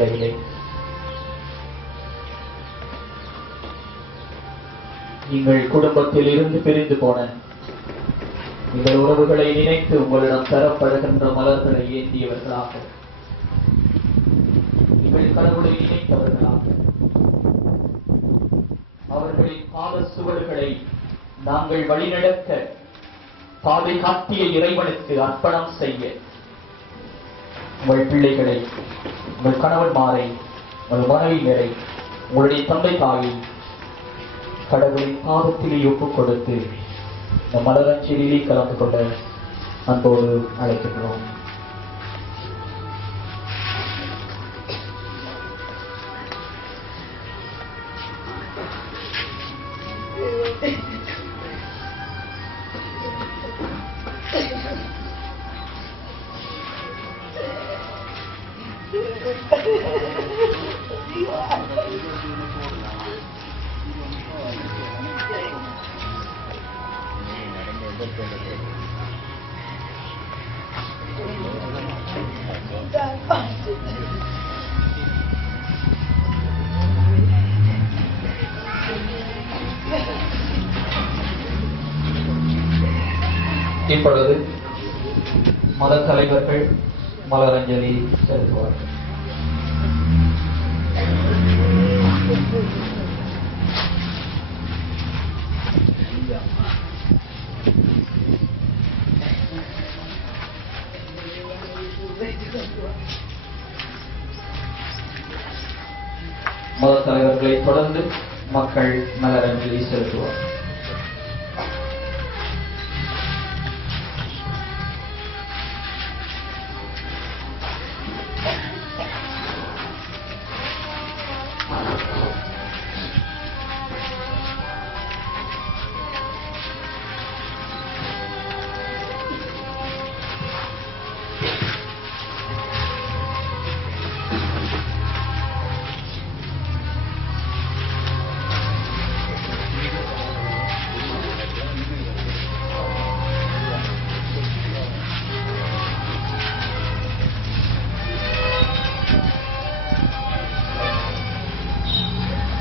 வேளையிலே நீங்கள் குடும்பத்தில் இருந்து பிரிந்து போன உங்கள் உறவுகளை நினைத்து உங்களிடம் தரப்படுகின்ற மலர்களை ஏந்தியவர்களாக, நீங்கள் கடவுளை நினைத்தவர்களாக, அவர்களின் கால சுவடுகளை நாங்கள் வழிநடக்க பாதை காட்டிய இறைவனுக்கு அர்ப்பணம் செய்ய உங்கள் பிள்ளைகளை, உங்கள் கணவன்மாரை, உங்கள் மனைவியரை, உங்களுடைய தந்தை தாயை கடவுளின் பாதத்திலே ஒப்புக் கொடுத்து இந்த மலரஞ்சலிலே கலந்து கொள்ள அன்போடு அழைக்கின்றோம். இப்பொழுது மத தலைவர்கள் மலரஞ்சலி செலுத்துவார்கள். மத தலைவர்களை தொடர்ந்து மக்கள் மலரஞ்சலி செலுத்துவார்.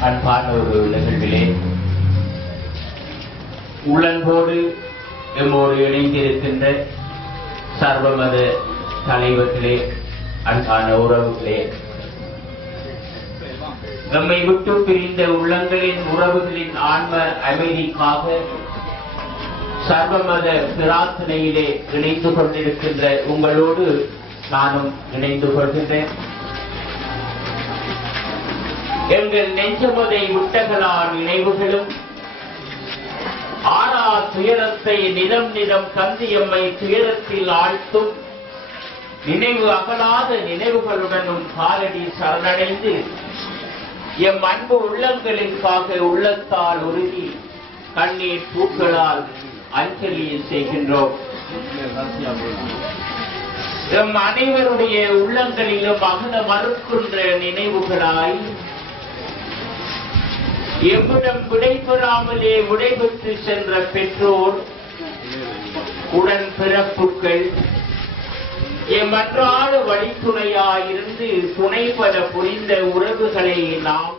அன்பான ஒரு நிகழ்விலே உள்ளன்போடு எம்மோடு இணைந்திருக்கின்ற சர்வமத தலைவர்களே, அன்பான உறவுகளே, நம்மை விட்டு பிரிந்த உள்ளங்களின் உறவுகளின் ஆன்ம அமைதிக்காக சர்வமத பிரார்த்தனையிலே இணைந்து கொண்டிருக்கின்ற உங்களோடு நானும் இணைந்து கொள்கின்றேன். எங்கள் நெஞ்சமதை விட்டகளா நினைவுகளும் ஆறா துயரத்தை நிதம் நிதம் கந்தி எம்மை துயரத்தில் ஆழ்த்தும் நினைவு அகலாத நினைவுகளுடனும் காலடி சரணடைந்து எம் அன்பு உள்ளங்களுக்காக உள்ளத்தால் உருகி கண்ணீர் பூக்களால் அஞ்சலி செய்கின்றோம். எம் அனைவருடைய உள்ளங்களிலும் அகல மறுக்கின்ற நினைவுகளாய் எம்மிடம் விடைபெறாமலே விடைபெற்று சென்ற பெற்றோர், உடன் பிறப்புகள், எம் அன்றாட வழித்துணையாயிருந்து துணை பல புரிந்த உறவுகளை நாம்